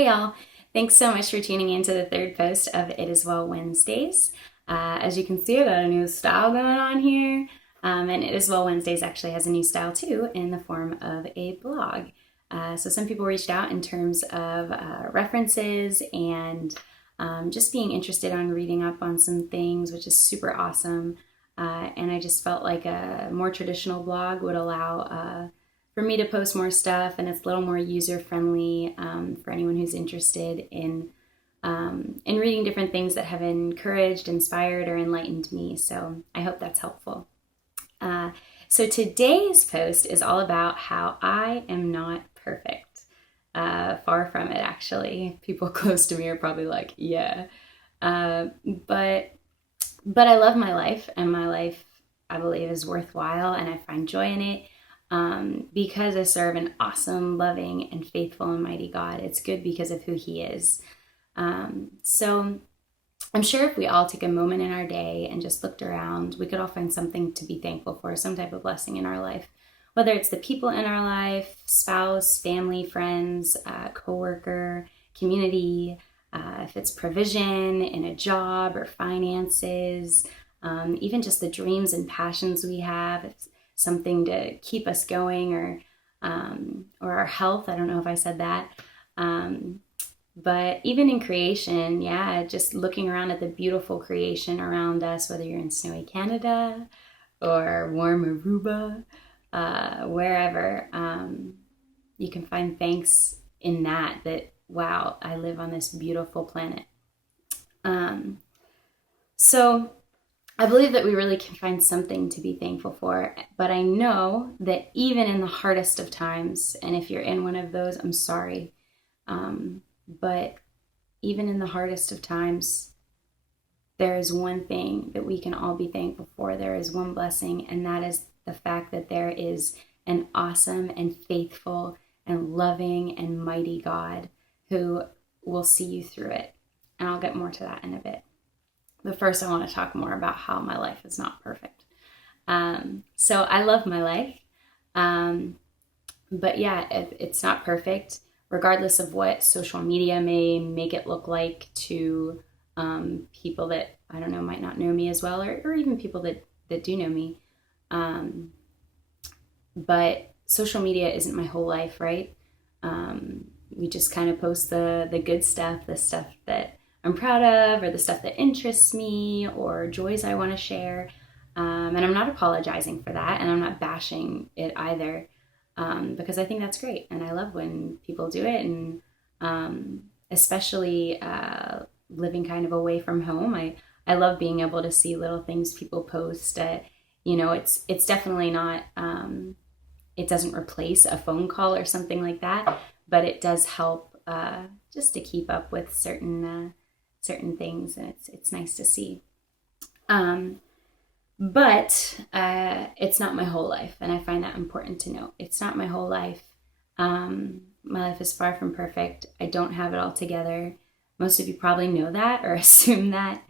Hey y'all, thanks so much for tuning in to the third post of It Is Well Wednesdays. As you can see, I got a new style going on here. And It Is Well Wednesdays actually has a new style too in the form of a blog. So some people reached out in terms of references and just being interested on reading up on some things, which is super awesome. And I just felt like a more traditional blog would allow for me to post more stuff, and it's a little more user friendly for anyone who's interested in reading different things that have encouraged, inspired, or enlightened me. So I hope that's helpful. So today's post is all about how I am not perfect. Far from it, actually. People close to me are probably like, yeah. But I love my life, and my life, I believe, is worthwhile, and I find joy in it. Because I serve an awesome, loving, and faithful and mighty God. It's good because of who He is. So I'm sure if we all took a moment in our day and just looked around, we could all find something to be thankful for, some type of blessing in our life. Whether it's the people in our life, spouse, family, friends, coworker, community, if it's provision in a job or finances, even just the dreams and passions we have, if something to keep us going, or our health. I don't know if I said that. But even in creation, yeah, just looking around at the beautiful creation around us, whether you're in snowy Canada or warm Aruba, wherever, you can find thanks in that, wow, I live on this beautiful planet. So I believe that we really can find something to be thankful for, but I know that even in the hardest of times, and if you're in one of those, I'm sorry, but even in the hardest of times, there is one thing that we can all be thankful for. There is one blessing, and that is the fact that there is an awesome and faithful and loving and mighty God who will see you through it. And I'll get more to that in a bit. But first, I want to talk more about how my life is not perfect. So I love my life. But yeah, it's not perfect, regardless of what social media may make it look like to people that, I don't know, might not know me as well, or even people that do know me. But social media isn't my whole life, right? We just kind of post the good stuff, the stuff that I'm proud of, or the stuff that interests me, or joys I want to share. And I'm not apologizing for that, and I'm not bashing it either, because I think that's great. And I love when people do it, and especially living kind of away from home. I love being able to see little things people post. It's definitely not, it doesn't replace a phone call or something like that, but it does help just to keep up with certain things, and it's nice to see. But it's not my whole life, and I find that important to note. It's not my whole life. My life is far from perfect. I don't have it all together. Most of you probably know that or assume that,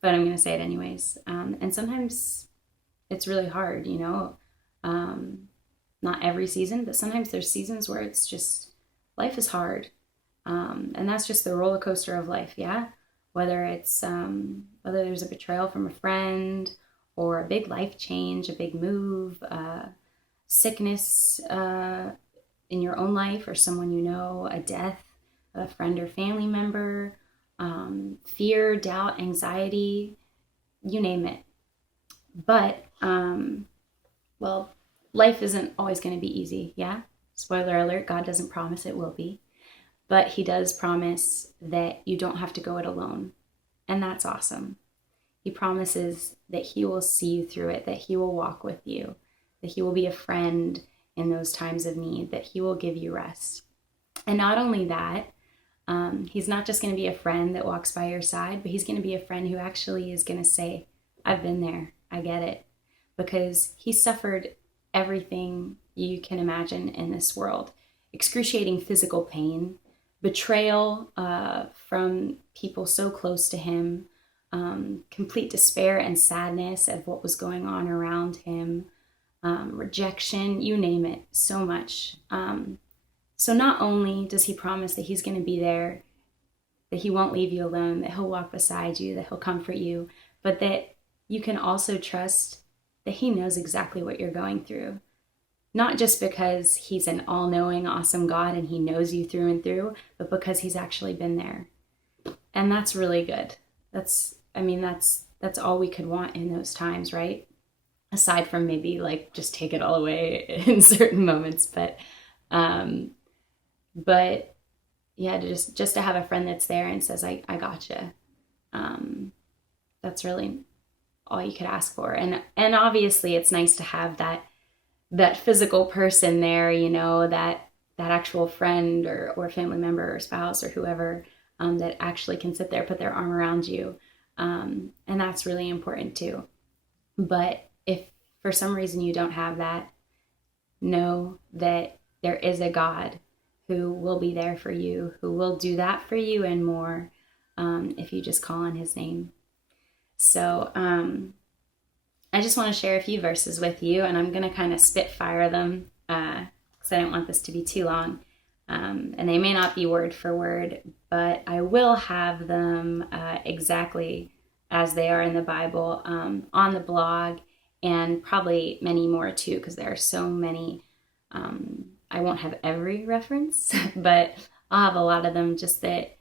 but I'm going to say it anyways. And sometimes it's really hard, not every season, but sometimes there's seasons where it's just, life is hard. And that's just the roller coaster of life, yeah? Whether it's whether there's a betrayal from a friend, or a big life change, a big move, sickness in your own life or someone you know, a death of a friend or family member, fear, doubt, anxiety, you name it. But, life isn't always going to be easy, yeah? Spoiler alert, God doesn't promise it will be. But He does promise that you don't have to go it alone. And that's awesome. He promises that He will see you through it, that He will walk with you, that He will be a friend in those times of need, that He will give you rest. And not only that, He's not just going to be a friend that walks by your side, but He's going to be a friend who actually is going to say, I've been there, I get it. Because He suffered everything you can imagine in this world. Excruciating physical pain, betrayal from people so close to Him, complete despair and sadness of what was going on around Him, rejection, you name it, so much. So not only does he promise that he's going to be there, that he won't leave you alone, that he'll walk beside you, that he'll comfort you, but that you can also trust that he knows exactly what you're going through. Not just because he's an all-knowing, awesome God and he knows you through and through, but because he's actually been there. And that's really good. That's all we could want in those times, right? Aside from maybe like just take it all away in certain moments, but yeah, just to have a friend that's there and says, I gotcha. That's really all you could ask for. And obviously it's nice to have that physical person there, you know, that actual friend or family member or spouse or whoever, that actually can sit there, put their arm around you. And that's really important too. But if for some reason you don't have that, know that there is a God who will be there for you, who will do that for you and more, if you just call on his name. So I just want to share a few verses with you, and I'm going to kind of spitfire them because I don't want this to be too long. And they may not be word for word, but I will have them exactly as they are in the Bible on the blog, and probably many more too, because there are so many. I won't have every reference, but I'll have a lot of them just that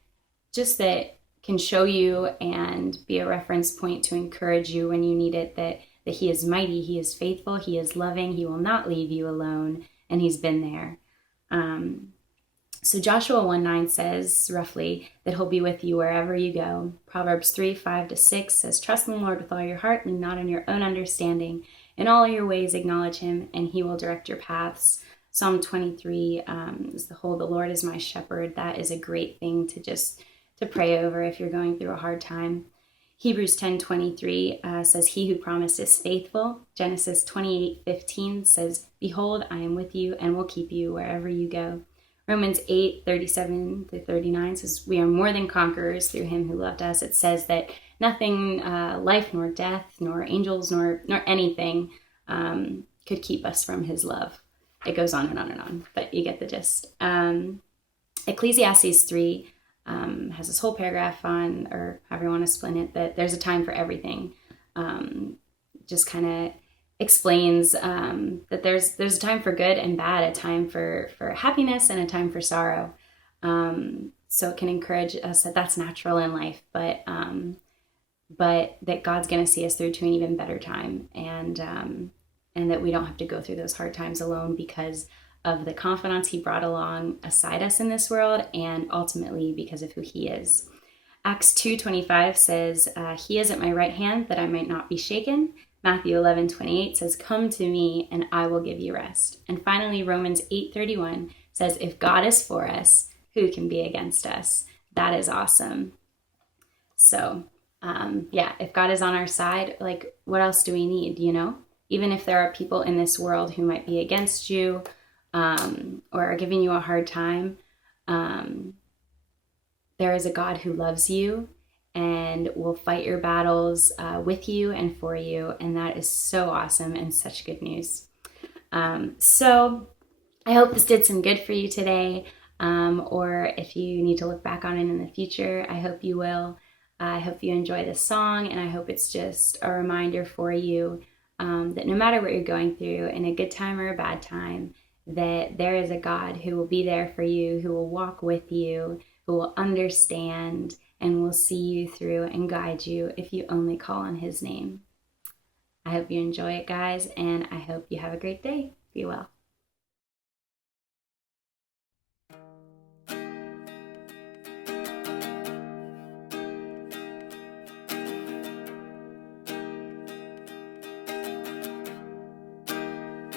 can show you and be a reference point to encourage you when you need it, that he is mighty, he is faithful, he is loving, he will not leave you alone, and he's been there. So Joshua 1:9 says roughly that he'll be with you wherever you go. Proverbs 3:5-6 says, trust in the Lord with all your heart, lean not on your own understanding. In all your ways acknowledge him, and he will direct your paths. Psalm 23 is the Lord is my shepherd. That is a great thing to pray over if you're going through a hard time. Hebrews 10:23 says, he who promised is faithful. Genesis 28:15 says, behold, I am with you and will keep you wherever you go. Romans 8:37-39 says, we are more than conquerors through him who loved us. It says that nothing, life nor death, nor angels, nor anything could keep us from his love. It goes on and on and on, but you get the gist. Ecclesiastes 3 has this whole paragraph on, or however you want to split it, that there's a time for everything. Just kind of explains that there's a time for good and bad, a time for happiness and a time for sorrow. So it can encourage us that that's natural in life, but that God's going to see us through to an even better time, and that we don't have to go through those hard times alone because of the confidence he brought alongside us in this world, and ultimately because of who he is. Acts 2:25 says, he is at my right hand that I might not be shaken. Matthew 11:28 says, come to me and I will give you rest. And finally, Romans 8:31 says, if God is for us, who can be against us? That is awesome. So, if God is on our side, like, what else do we need, you know? Even if there are people in this world who might be against you, or are giving you a hard time, there is a God who loves you and will fight your battles with you and for you. And that is so awesome and such good news. So I hope this did some good for you today. Or if you need to look back on it in the future, I hope you will. I hope you enjoy this song, and I hope it's just a reminder for you that no matter what you're going through, in a good time or a bad time, that there is a God who will be there for you, who will walk with you, who will understand, and will see you through and guide you if you only call on his name. I hope you enjoy it, guys, and I hope you have a great day. Be well.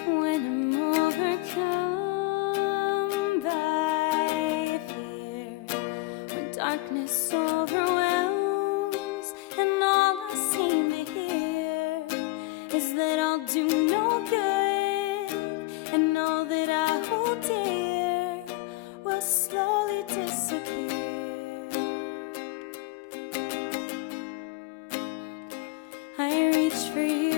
When I'm overcome by fear, when darkness overwhelms and all I seem to hear is that I'll do no good, and all that I hold dear will slowly disappear. I reach for you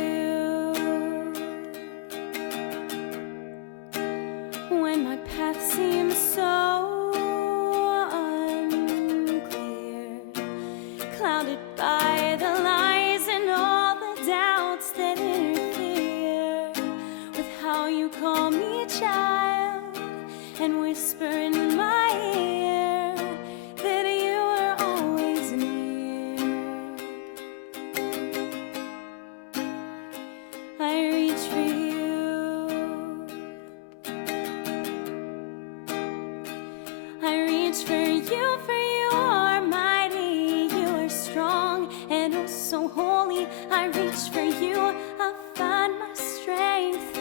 when my path seems so unclear, clouded by the lies and all the doubts that interfere with how you call me child and whisper in my ear that you are always near. I reach for you. I reach for you are mighty, you are strong and oh so holy. I reach for you, I find my strength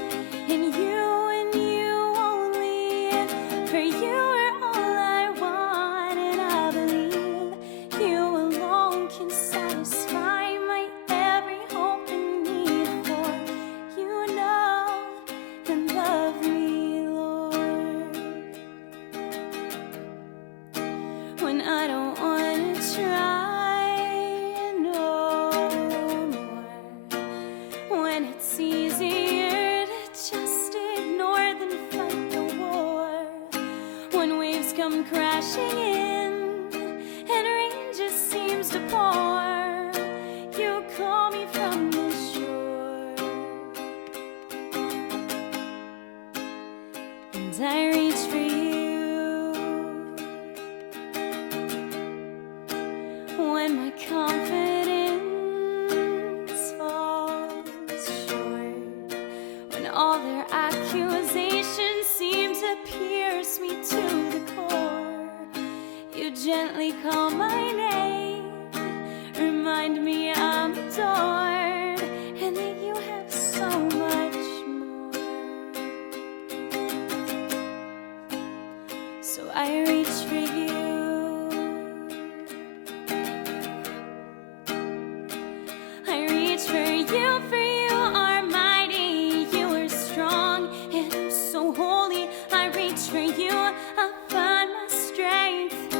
in you and you only. For you are all I want, and I believe you alone can satisfy my every hope and need. For you know and love me, Lord, when I don't want to try no more, when it's easier to just ignore than fight the war, when waves come crashing in and rain just seems to pour, you call me from the shore, and I reach for you. When my confidence falls short, when all their accusations seem to pierce me to the core, you gently call my name, remind me I'm adored, and that you have so much more. So I reach for you. For you are mighty, you are strong and so holy. I reach for you, I find my strength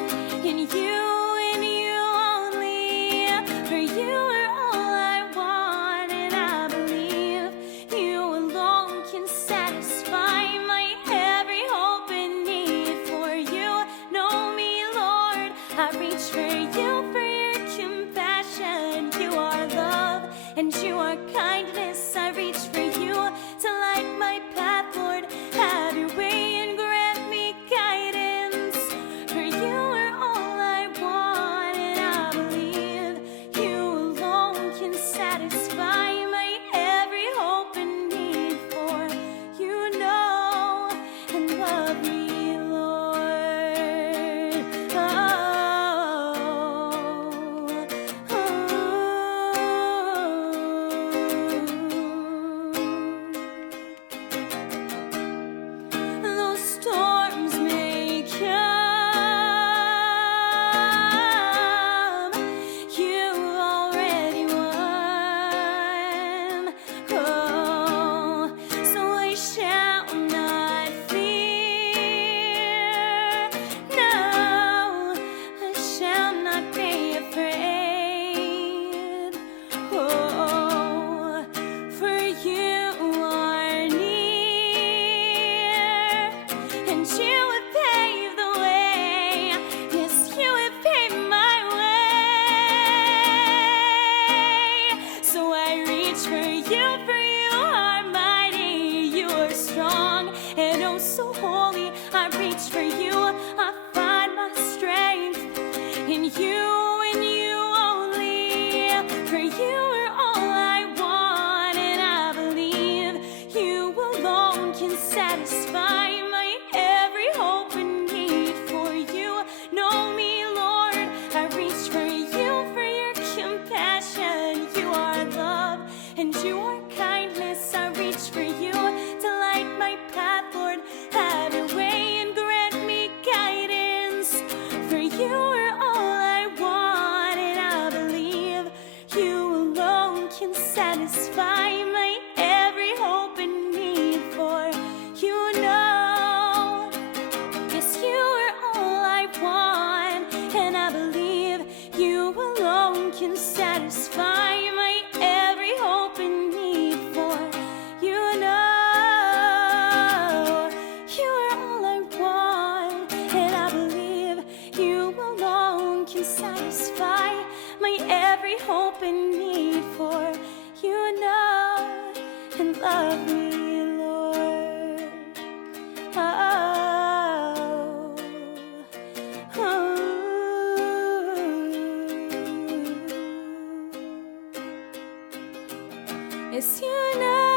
in you and you only. For you are all I want, and I believe you alone can satisfy my every hope and need. For you know me, Lord, I reach for you for your compassion. You are love and you are kindness. I reach for you to light my path, Lord. Have your way and grant me guidance. For you are all I want, and I believe you alone can satisfy my every hope and need. For you know and love me, Lord. Those storms may come, you already won. Oh, so I shall not fear. No, I shall not be afraid. Oh, for you are near, and you would pave the way. Yes, you would pave my way. So I reach for you are mighty, you are strong and oh so holy. I reach for you, I find my strength in you and you only. For you are all I want, and I believe you alone can satisfy my every hope and need. For you know me, Lord, I reach for you for your compassion. You are love and you are kindness. I reach for you to light my path, Lord. Have your way and grant me guidance. For you are all I want, and I believe you alone can satisfy my every hope and need. For you know and love me, Lord. Oh, oh. Yes, you know.